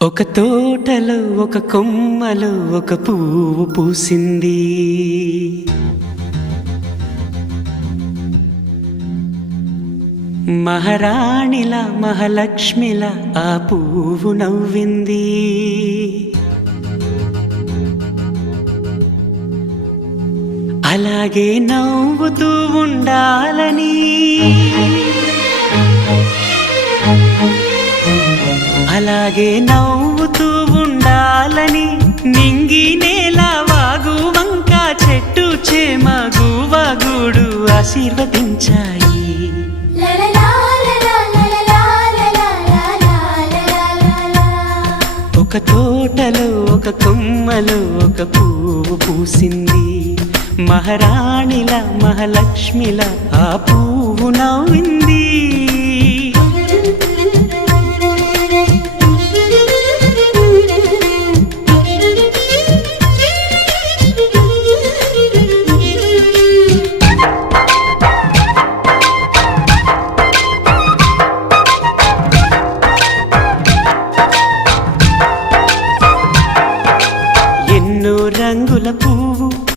ఒక తోటలో ఒక కొమ్మలో ఒక పువ్వు పూసింది. మహారాణిలా మహాలక్ష్మిలా ఆ పువ్వు నవ్వింది. అలాగే నవ్వుతూ ఉండాలని, అలాగే నవ్వుతూ ఉండాలని నింగి నేల వాగు వంక చెట్టు చేమ గువగూడు ఆశీర్వదించాయి. ఒక తోటలో ఒక కొమ్మలో ఒక పువ్వు పూసింది. మహారాణిలా మహాలక్ష్మిలా ఆ పువ్వు నవ్వింది.